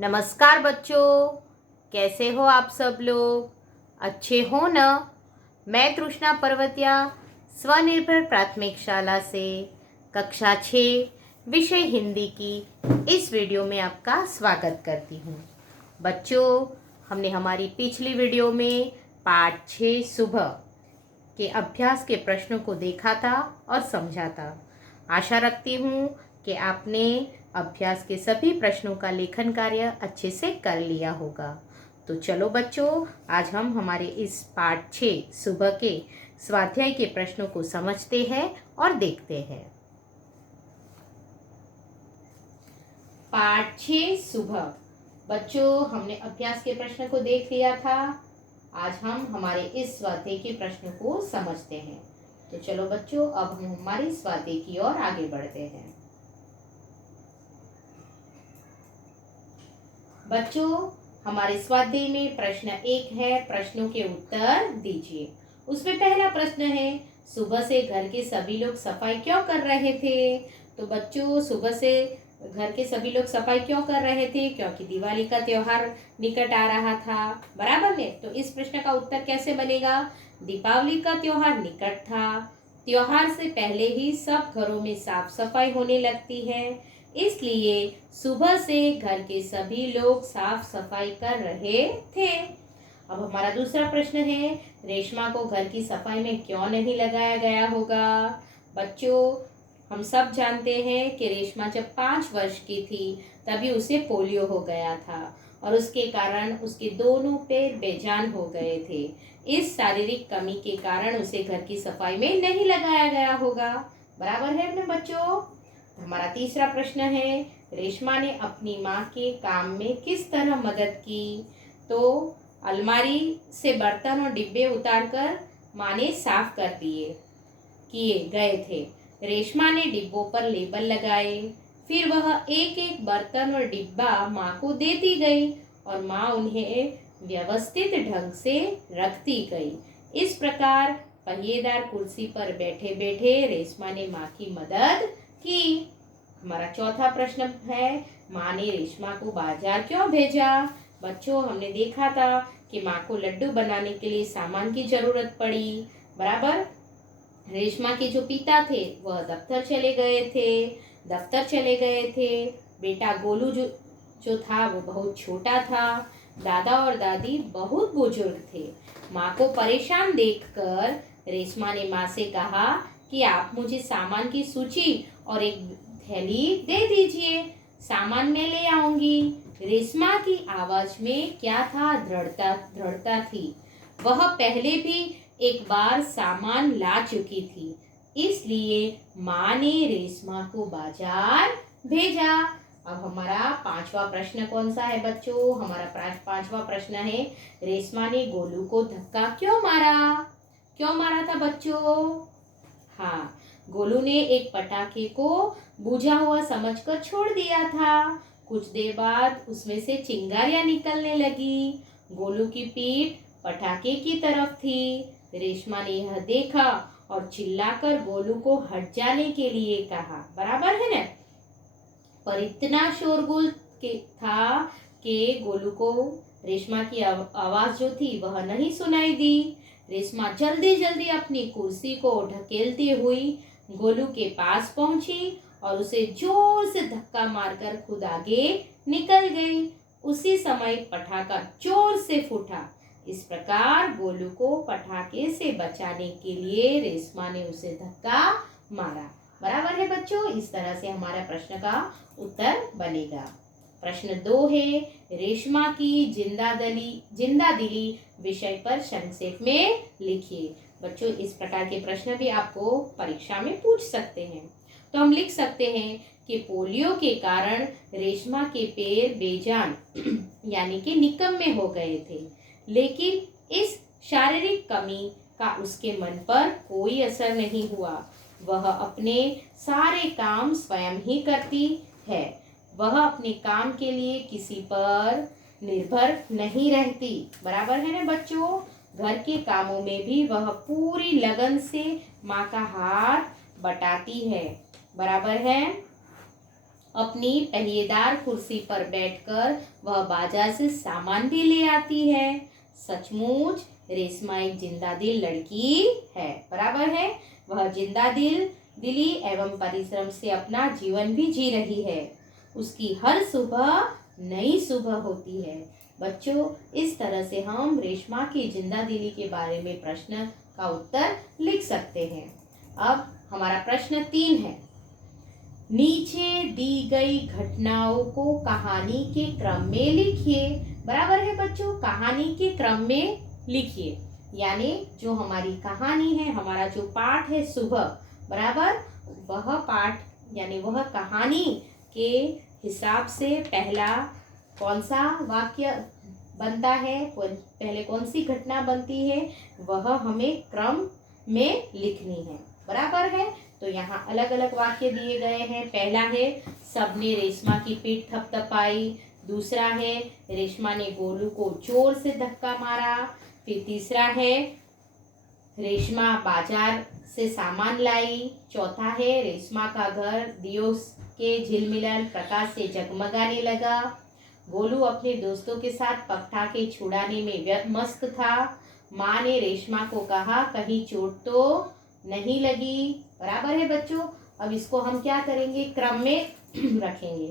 नमस्कार बच्चों, कैसे हो आप सब लोग? अच्छे हो ना? मैं तृष्णा पर्वतिया स्वनिर्भर प्राथमिक शाला से कक्षा 6 विषय हिंदी की इस वीडियो में आपका स्वागत करती हूँ। बच्चों, हमने हमारी पिछली वीडियो में पाठ 6 सुबह के अभ्यास के प्रश्नों को देखा था और समझा था। आशा रखती हूँ कि आपने अभ्यास के सभी प्रश्नों का लेखन कार्य अच्छे से कर लिया होगा। तो चलो बच्चों, आज हम हमारे इस पाठ 6 सुबह के स्वाध्याय के प्रश्नों को समझते हैं और देखते हैं। पाठ 6 सुबह। बच्चों, हमने अभ्यास के प्रश्न को देख लिया था। आज हम हमारे इस स्वाध्याय के प्रश्नों को समझते हैं। तो चलो बच्चों, अब हम हमारी स्वाध्याय की ओर आगे बढ़ते हैं। बच्चों, हमारे स्वाध्याय में प्रश्न 1 है, प्रश्नों के उत्तर दीजिए। उसमें पहला प्रश्न है, सुबह से घर के सभी लोग सफाई क्यों कर रहे थे? तो बच्चों, सुबह से घर के सभी लोग सफाई क्यों कर रहे थे? क्योंकि दिवाली का त्योहार निकट आ रहा था। बराबर है। तो इस प्रश्न का उत्तर कैसे बनेगा? दीपावली का त्योहार निकट था। त्योहार से पहले ही सब घरों में साफ सफाई होने लगती है, इसलिए सुबह से घर के सभी लोग साफ सफाई कर रहे थे। अब हमारा दूसरा प्रश्न है, रेशमा को घर की सफाई में क्यों नहीं लगाया गया होगा? बच्चों, हम सब जानते हैं कि रेशमा जब 5 वर्ष की थी तभी उसे पोलियो हो गया था और उसके कारण उसके दोनों पैर बेजान हो गए थे। इस शारीरिक कमी के कारण उसे घर की सफाई में नहीं लगाया गया होगा। बराबर है ना बच्चों? हमारा तीसरा प्रश्न है, रेशमा ने अपनी माँ के काम में किस तरह मदद की? तो अलमारी से बर्तन और डिब्बे उतारकर माँ ने साफ कर किए गए थे। रेशमा ने डिब्बों पर लेबल लगाए, फिर वह एक एक बर्तन और डिब्बा माँ को देती गई और माँ उन्हें व्यवस्थित ढंग से रखती गई। इस प्रकार पहिएदार कुर्सी पर बैठे बैठे रेशमा ने माँ की मदद की। हमारा चौथा प्रश्न है, माँ ने रेशमा को बाजार क्यों भेजा? बच्चों, हमने देखा था कि माँ को लड्डू बनाने के लिए सामान की जरूरत पड़ी। बराबर। रेशमा के जो पिता थे वह दफ्तर चले गए थे। बेटा गोलू जो था वो बहुत छोटा था। दादा और दादी बहुत बुजुर्ग थे। माँ को परेशान देखकर रेशमा ने माँ से कहा कि आप मुझे सामान की सूची और एक थैली दे दीजिए, सामान मैं ले आऊंगी। रेशमा की आवाज में क्या था? दृढ़ता थी। वह पहले भी एक बार सामान ला चुकी थी, इसलिए माँ ने रेशमा को बाजार भेजा। अब हमारा पांचवा प्रश्न कौन सा है बच्चों? हमारा पांचवा प्रश्न है, रेशमा ने गोलू को धक्का क्यों मारा था बच्चों? हाँ, गोलू ने एक पटाखे को बुझा हुआ समझकर छोड़ दिया था। कुछ देर बाद उसमें से चिंगारियां निकलने लगी। गोलू की पीठ पटाखे की तरफ थी। रेशमा ने यह देखा और चिल्लाकर गोलू को हट जाने के लिए कहा। बराबर है ना? पर इतना शोरगुल था कि गोलू को रेशमा की आवाज जो थी वह नहीं सुनाई दी। रेशमा जल्दी जल्दी अपनी कुर्सी को ढकेलती हुई गोलू के पास पहुंची और उसे जोर से धक्का मारकर खुद आगे निकल गई। उसी समय पटाखा जोर से फूटा। इस प्रकार गोलू को पटाखे से बचाने के लिए रेशमा ने उसे धक्का मारा। बराबर है बच्चों? इस तरह से हमारा प्रश्न का उत्तर बनेगा। प्रश्न 2 है, रेशमा की जिंदा दिली विषय पर संक्षेप में लिखिए। बच्चों, इस प्रकार के प्रश्न भी आपको परीक्षा में पूछ सकते हैं। तो हम लिख सकते हैं कि पोलियो के कारण रेशमा के पैर बेजान यानी कि निकम्मे हो गए थे, लेकिन इस शारीरिक कमी का उसके मन पर कोई असर नहीं हुआ। वह अपने सारे काम स्वयं ही करती है। वह अपने काम के लिए किसी पर निर्भर नहीं रहती। बराबर है ना बच्चों? घर के कामों में भी वह पूरी लगन से माँ का हाथ बटाती है। बराबर है? अपनी पहिएदार कुर्सी पर बैठकर वह बाजार से सामान भी ले आती है। सचमुच रेशमा एक जिंदा दिल लड़की है। बराबर है, वह जिंदा दिली एवं परिश्रम से अपना जीवन भी जी रही है। उसकी हर सुबह नई सुबह होती है। बच्चों, इस तरह से हम रेशमा की जिंदा दिली के बारे में प्रश्न का उत्तर लिख सकते हैं। अब हमारा प्रश्न 3 है। नीचे दी गई घटनाओं को कहानी के क्रम में लिखिए। बराबर है बच्चों, कहानी के क्रम में लिखिए। यानी जो हमारी कहानी है, हमारा जो पाठ है सुबह, बराबर, वह पाठ यानी वह कहानी के हिसाब से पहला कौन सा वाक्य बनता है, पहले कौन सी घटना बनती है, वह हमें क्रम में लिखनी है। बराबर है, तो यहाँ अलग अलग वाक्य दिए गए हैं। पहला है सबने रेशमा की पीठ थपथपाई। दूसरा है रेशमा ने गोलू को जोर से धक्का मारा। फिर तीसरा है रेशमा बाजार से सामान लाई। चौथा है रेशमा का घर दियों के झिलमिल प्रकाश से जगमगाने लगा। गोलू अपने दोस्तों के साथ पटाखे छुड़ाने में मस्त था। माँ ने रेशमा को कहा कहीं चोट तो नहीं लगी। बराबर है बच्चों, अब इसको हम क्या करेंगे, क्रम में रखेंगे।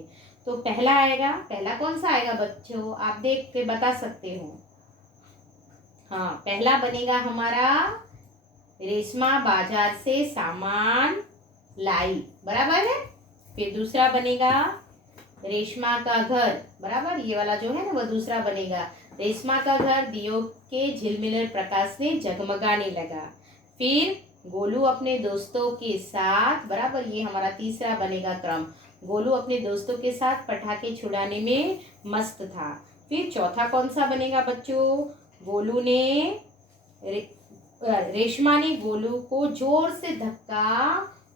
तो पहला आएगा, पहला कौन सा आएगा बच्चों, आप देख के बता सकते हो। हाँ, पहला बनेगा हमारा रेशमा बाजार से सामान लाई। बराबर है। फिर दूसरा बनेगा रेशमा का घर। बराबर, ये वाला जो है ना, वह दूसरा बनेगा। रेशमा का घर दियों के झिलमिल प्रकाश से जगमगाने लगा। फिर गोलू अपने दोस्तों के साथ, बराबर, ये हमारा तीसरा बनेगा क्रम। गोलू अपने दोस्तों के साथ पटाखे छुड़ाने में मस्त था। फिर चौथा कौन सा बनेगा बच्चों, गोलू ने रेशमा ने गोलू को जोर से धक्का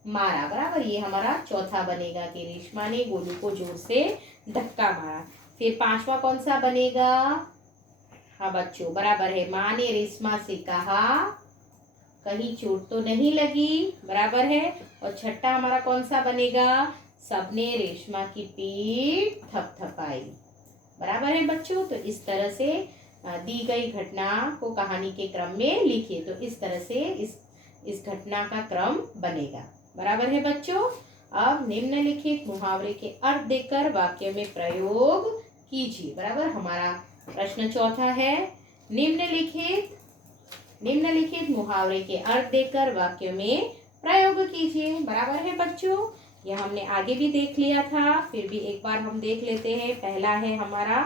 मारा। बराबर, ये हमारा चौथा बनेगा कि रेशमा ने गोलू को जोर से धक्का मारा। फिर पांचवा कौन सा बनेगा, हाँ बच्चों, बराबर है, माँ ने रेशमा से कहा कहीं चोट तो नहीं लगी। बराबर है। और छठा हमारा कौन सा बनेगा, सबने रेशमा की पीठ थपथपाई। बराबर है बच्चों। तो इस तरह से दी गई घटना को कहानी के क्रम में लिखिए। तो इस तरह से इस घटना का क्रम बनेगा। बराबर है बच्चों। अब निम्नलिखित मुहावरे के अर्थ देकर वाक्य में प्रयोग कीजिए। बराबर, हमारा प्रश्न चौथा है, निम्नलिखित मुहावरे के अर्थ देकर वाक्य में प्रयोग कीजिए। बराबर है बच्चों, यह हमने आगे भी देख लिया था, फिर भी एक बार हम देख लेते हैं। पहला है हमारा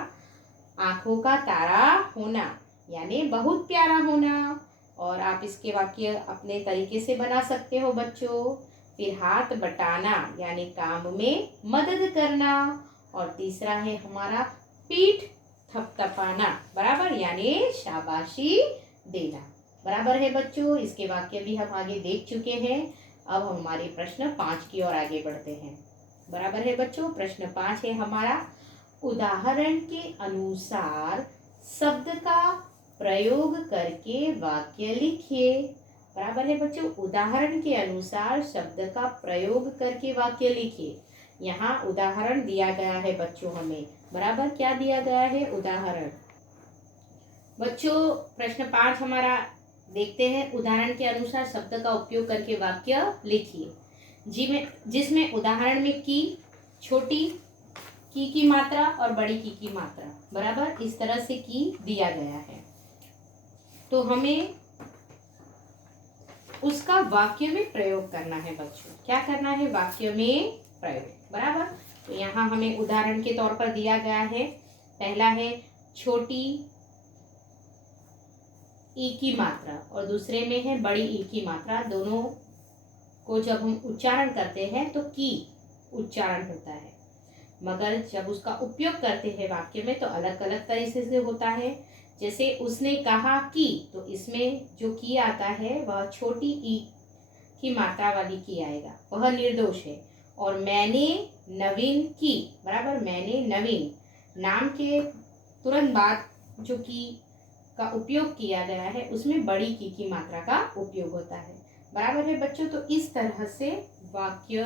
आंखों का तारा होना, यानी बहुत प्यारा होना, और आप इसके वाक्य अपने तरीके से बना सकते हो बच्चों। फिर हाथ बटाना, यानी काम में मदद करना, और तीसरा है हमारा पीठ थपथपाना। बराबर, यानी शाबाशी देना। बराबर है बच्चों, इसके वाक्य भी हम आगे देख चुके हैं। अब हमारे प्रश्न 5 की ओर आगे बढ़ते हैं। बराबर है बच्चों, प्रश्न 5 है हमारा, उदाहरण के अनुसार शब्द का प्रयोग करके वाक्य लिखिए। बराबर है बच्चों, उदाहरण के अनुसार शब्द का प्रयोग करके वाक्य लिखिए। यहाँ उदाहरण दिया गया है बच्चों हमें। बराबर, क्या दिया गया है, उदाहरण। बच्चों प्रश्न 5 हमारा देखते हैं, उदाहरण के अनुसार शब्द का उपयोग करके वाक्य लिखिए। जिसमें उदाहरण में की, छोटी की मात्रा और बड़ी की मात्रा, बराबर, इस तरह से की दिया गया है। तो हमें उसका वाक्य में प्रयोग करना है बच्चों। क्या करना है, वाक्य में प्रयोग। बराबर, तो यहाँ हमें उदाहरण के तौर पर दिया गया है। पहला है छोटी ई की मात्रा और दूसरे में है बड़ी ई की मात्रा। दोनों को जब हम उच्चारण करते हैं तो की उच्चारण होता है, मगर जब उसका उपयोग करते हैं वाक्य में तो अलग अलग तरीके से होता है। जैसे उसने कहा कि, तो इसमें जो की आता है वह छोटी ई की मात्रा वाली की आएगा, वह निर्दोष है। और मैंने नवीन की, बराबर, मैंने नवीन, नाम के तुरंत बाद जो की का उपयोग किया गया है उसमें बड़ी की मात्रा का उपयोग होता है। बराबर है बच्चों, तो इस तरह से वाक्य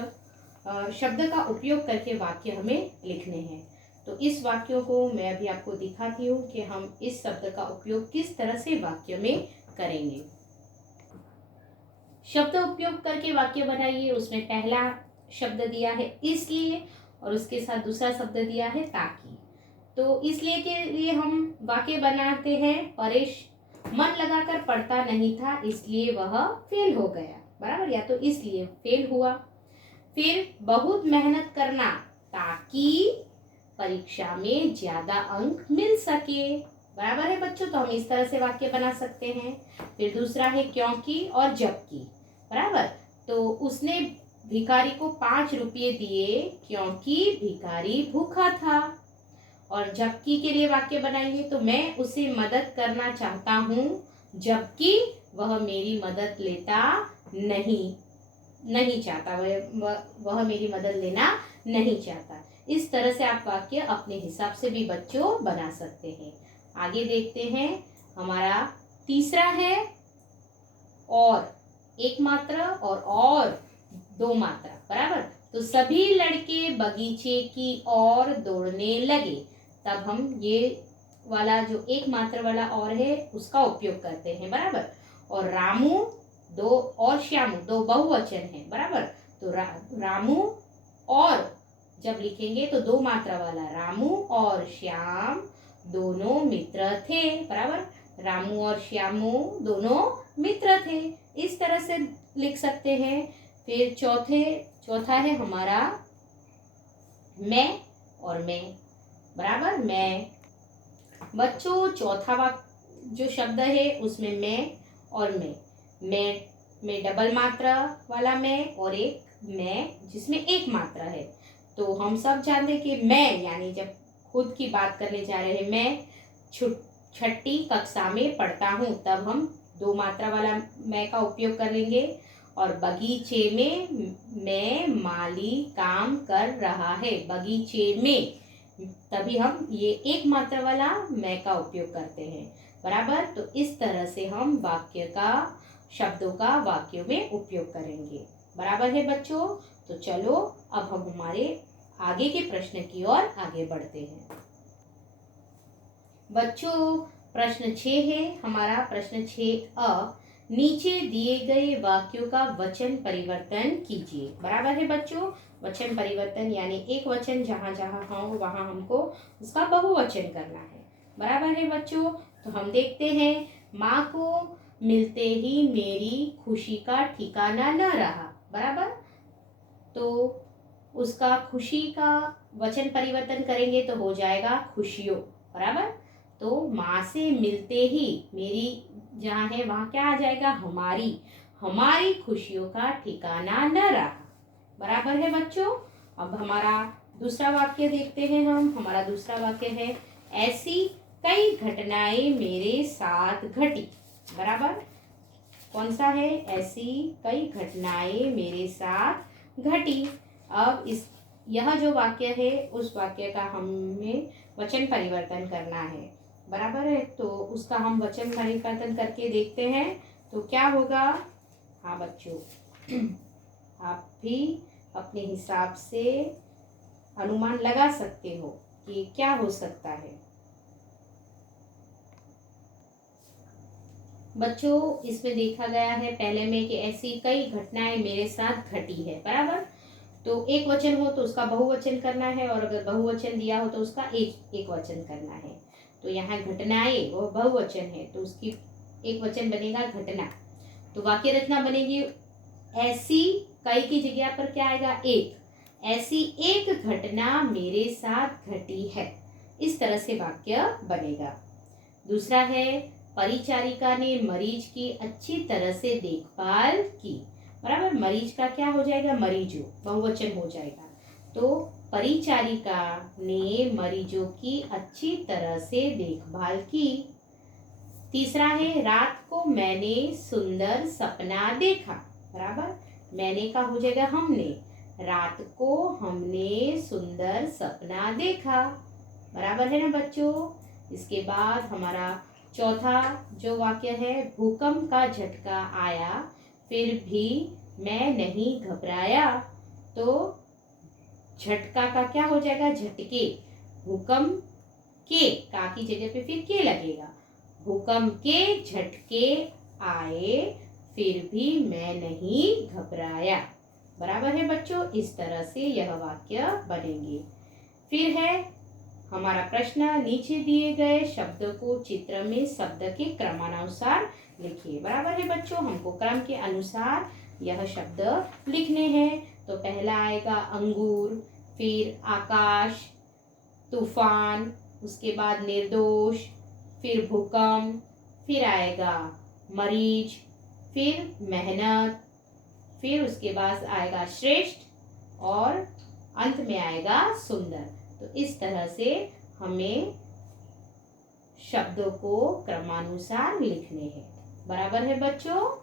शब्द का उपयोग करके वाक्य हमें लिखने हैं। तो इस वाक्यों को मैं अभी आपको दिखाती हूँ कि हम इस शब्द का उपयोग किस तरह से वाक्य में करेंगे। शब्द उपयोग करके वाक्य बनाइए। उसमें पहला शब्द दिया है इसलिए और उसके साथ दूसरा शब्द दिया है ताकि। तो इसलिए के लिए हम वाक्य बनाते हैं, परेश मन लगाकर पढ़ता नहीं था इसलिए वह फेल हो गया, बराबर, या तो इसलिए फेल हुआ। फिर बहुत मेहनत करना ताकि परीक्षा में ज्यादा अंक मिल सके, बराबर है बच्चों। तो हम इस तरह से वाक्य बना सकते हैं। फिर दूसरा है क्योंकि और जबकि, बराबर। तो उसने भिखारी को 5 रुपये दिए क्योंकि भिखारी भूखा था। और जबकि के लिए वाक्य बनाएंगे तो मैं उसे मदद करना चाहता हूँ जबकि वह मेरी मदद लेता नहीं चाहता, वह मेरी मदद लेना नहीं चाहता। इस तरह से आप वाक्य अपने हिसाब से भी बच्चों बना सकते हैं। आगे देखते हैं। हमारा तीसरा है और, एक मात्रा और दो मात्रा, बराबर। तो सभी लड़के बगीचे की ओर दौड़ने लगे। तब हम ये वाला जो एक मात्रा वाला और है उसका उपयोग करते हैं, बराबर। और रामू दो और श्यामू दो बहुवचन है, बराबर। तो रामू और जब लिखेंगे तो दो मात्रा वाला, रामू और श्याम दोनों मित्र थे, बराबर। रामू और श्यामू दोनों मित्र थे, इस तरह से लिख सकते हैं। फिर चौथा है हमारा मैं और मैं, बराबर। मैं बच्चों चौथा जो शब्द है उसमें मैं और मैं डबल मात्रा वाला मैं और एक मैं जिसमें एक मात्रा है। तो हम सब जानते हैं कि मैं यानी जब खुद की बात करने जा रहे हैं, मैं छठी कक्षा में पढ़ता हूँ, तब हम दो मात्रा वाला मैं का उपयोग करेंगे। और बगीचे में मैं माली काम कर रहा है, बगीचे में, तभी हम ये एक मात्रा वाला मैं का उपयोग करते हैं, बराबर। तो इस तरह से हम वाक्य का, शब्दों का वाक्यों में उपयोग करेंगे, बराबर है बच्चों। तो चलो अब हम हमारे आगे के प्रश्न की ओर आगे बढ़ते हैं। बच्चों प्रश्न 6 है हमारा। प्रश्न 6 नीचे दिए गए वाक्यों का वचन परिवर्तन कीजिए, बराबर है बच्चों। वचन परिवर्तन यानी एक वचन जहाँ जहाँ हो वहाँ हमको उसका बहुवचन करना है, बराबर है बच्चों। तो हम देखते हैं। माँ को मिलते ही मेरी खुशी का ठिकाना न रहा, बराबर। तो उसका खुशी का वचन परिवर्तन करेंगे तो हो जाएगा खुशियों, बराबर। तो माँ से मिलते ही मेरी जहाँ है वहाँ क्या आ जाएगा, हमारी खुशियों का ठिकाना न रहा, बराबर है बच्चों। अब हमारा दूसरा वाक्य देखते हैं हम। हमारा दूसरा वाक्य है ऐसी कई घटनाएं मेरे साथ घटी, बराबर। कौन सा है, ऐसी कई घटनाएं मेरे साथ घटी। अब यह जो वाक्य है उस वाक्य का हमें वचन परिवर्तन करना है, बराबर है। तो उसका हम वचन परिवर्तन करके देखते हैं तो क्या होगा। हाँ बच्चों आप भी अपने हिसाब से अनुमान लगा सकते हो कि क्या हो सकता है। बच्चों इसमें देखा गया है पहले में कि ऐसी कई घटनाएं मेरे साथ घटी है, बराबर। तो एक वचन हो तो उसका बहुवचन करना है और अगर बहुवचन दिया हो तो उसका एक वचन करना है। तो यहाँ घटनाएं वो बहुवचन है तो उसकी एक वचन बनेगा घटना। तो वाक्य रचना बनेगी ऐसी कई की जगह पर क्या आएगा, एक। ऐसी एक घटना मेरे साथ घटी है, इस तरह से वाक्य बनेगा। दूसरा है परिचारिका ने मरीज की अच्छी तरह से देखभाल की, बराबर। मरीज का क्या हो जाएगा, मरीजों, बहुवचन हो जाएगा। तो परिचारिका ने मरीजों की अच्छी तरह से देखभाल की। तीसरा है रात को मैंने सुंदर सपना देखा, बराबर। मैंने का हो जाएगा हमने, रात को हमने सुंदर सपना देखा, बराबर है ना बच्चों। इसके बाद हमारा चौथा जो वाक्य है भूकंप का झटका आया फिर भी मैं नहीं घबराया। तो झटका का क्या हो जाएगा, झटके। भूकंप के, का की जगह पे फिर के लगेगा। भूकंप के झटके आए फिर भी मैं नहीं घबराया। बराबर है बच्चों, इस तरह से यह वाक्य बनेंगे। फिर है हमारा प्रश्न, नीचे दिए गए शब्द को चित्र में शब्द के क्रमानुसार लिखिए। बराबर है बच्चों, हमको क्रम के अनुसार यह शब्द लिखने हैं। तो पहला आएगा अंगूर, फिर आकाश, तूफान, उसके बाद निर्दोष, फिर भूकंप, फिर आएगा मरीज, फिर मेहनत, फिर उसके बाद आएगा श्रेष्ठ और अंत में आएगा सुंदर। तो इस तरह से हमें शब्दों को क्रमानुसार लिखने हैं। बराबर है बच्चों।